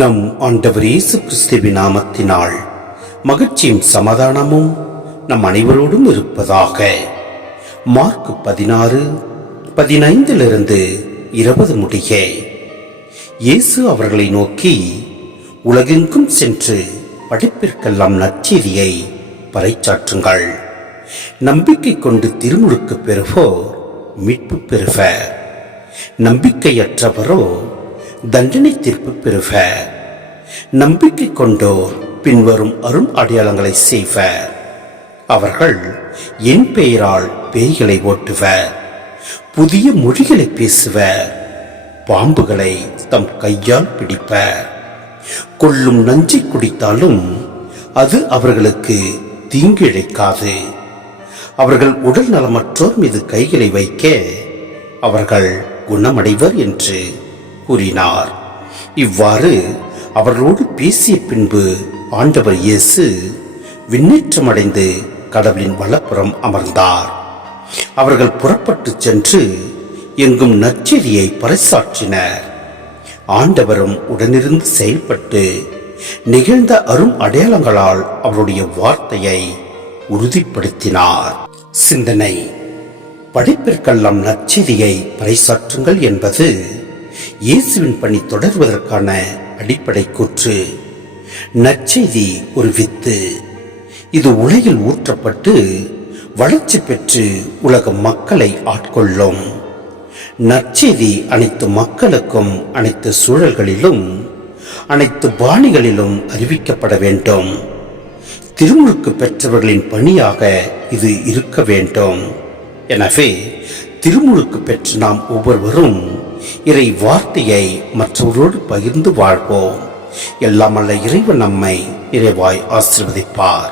நம் ஆண்டவர் இயேசு கிறிஸ்துவின் நாமத்தினால் மகிழ்ச்சியும் சமாதானமும் நம் அனைவரோடும் இருப்பதாக. மார்க் 16:15 முடிய இயேசு அவர்களை நோக்கி, உலகெங்கும் சென்று படைப்பிற்கெல்லாம் நற்செய்தியை பறைசாற்றுங்கள். நம்பிக்கை கொண்டு திருமுழுக்கு பெறுவோர் மீட்பு பெறுவர், நம்பிக்கையற்றவரோ தண்டனை தீர்ப்பு பெறுவர். நம்பிக்கை கொண்டோர் பின்வரும் அரும் அடையாளங்களை செய்வர். அவர்கள் என் பெயரால் பேய்களை ஓட்டுவர், புதிய மொழிகளை பேசுவர், பாம்புகளை தம் கையால் பிடிப்பர், கொல்லும் நஞ்சை குடித்தாலும் அது அவர்களுக்கு தீங்கு இழைக்காது. அவர்கள் உடல் நலமற்றோர் மீது கைகளை வைக்க அவர்கள் குணமடைவர் என்று கூறினார். இவ்வாறு அவர்களோடு பேசிய பின்பு ஆண்டவர் இயேசு விண்ணேற்றமடைந்து கடவுளின் வலப்புறம் அமர்ந்தார். அவர்கள் புறப்பட்டு சென்று எங்கும் நற்செய்தியை பறைசாற்றினர். ஆண்டவரும் உடனிருந்து செயல்பட்டு நிகழ்ந்த அரும் அடையாளங்களால் அவருடைய வார்த்தையை உறுதிப்படுத்தினார். சிந்தனை: படைப்பிற்கெல்லாம் நற்செய்தியை பறைசாற்றுங்கள் என்பது இயேசுவின் பணி தொடர்வதற்கான அடிப்படை கூற்று. நற்செய்தி ஒரு வித்து. இது உலகில் ஊற்றப்பட்டு வளர்ச்சி பெற்று உலக மக்களை ஆட்கொள்ளும். நற்செய்தி அனைத்து மக்களுக்கும், அனைத்து சூழல்களிலும், அனைத்து பாணிகளிலும் அறிவிக்கப்பட வேண்டும். திருமுழுக்கு பெற்றவர்களின் பணியாக இது இருக்க வேண்டும். எனவே திருமுழுக்கு பெற்று நாம் ஒவ்வொருவரும் இறை வார்த்தையை மற்றவரோடு பகிர்ந்து வாழ்வோம். எல்லாம் அல்ல இறைவன் நம்மை நிறைவாய் ஆசீர்வதிப்பார்.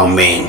ஆமேன்.